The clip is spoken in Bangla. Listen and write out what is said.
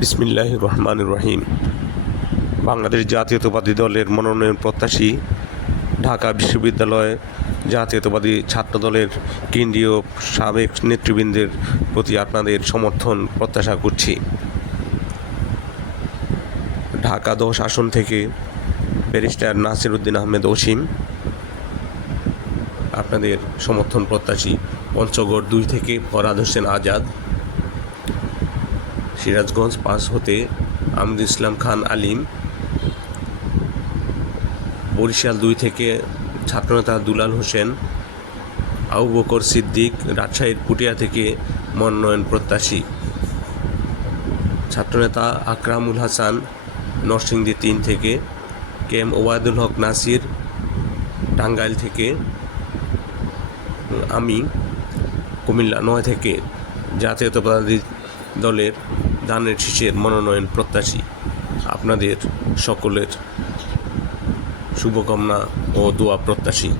বিসমিল্লাহ রহমান রহিম বাংলাদেশ জাতীয়তাবাদী দলের মনোনয়ন প্রত্যাশী ঢাকা বিশ্ববিদ্যালয় জাতীয়তাবাদী ছাত্র দলের কেন্দ্রীয় সাবেক নেতৃবৃন্দের প্রতি আপনাদের সমর্থন প্রত্যাশা করছি। ঢাকা দশ আসন থেকে ব্যারিস্টার নাসির উদ্দিন আহমেদ অসীম। আপনাদের সমর্থন প্রত্যাশী পঞ্চগড় দুই থেকে ফরাদ হোসেন আজাদ। সিরাজগঞ্জ পাস হতে আমির ইসলাম খান আলিম। বরিশাল দুই থেকে ছাত্রনেতা দুলাল হোসেন, আবু বকর সিদ্দিক, রাজশাহীর পুটিয়া থেকে মনোনয়ন প্রত্যাশী। ছাত্রনেতা আকরামুল হাসান, নরসিংদী তিন থেকে, কে এম ওবায়দুল হক নাসির, টাঙ্গাইল থেকে, আমি কুমিল্লা নয় থেকে জাতীয়তাবাদী দলের দানের শীষের মনোনয়ন প্রত্যাশী আপনাদের সকলের শুভকামনা ও দোয়া প্রত্যাশী।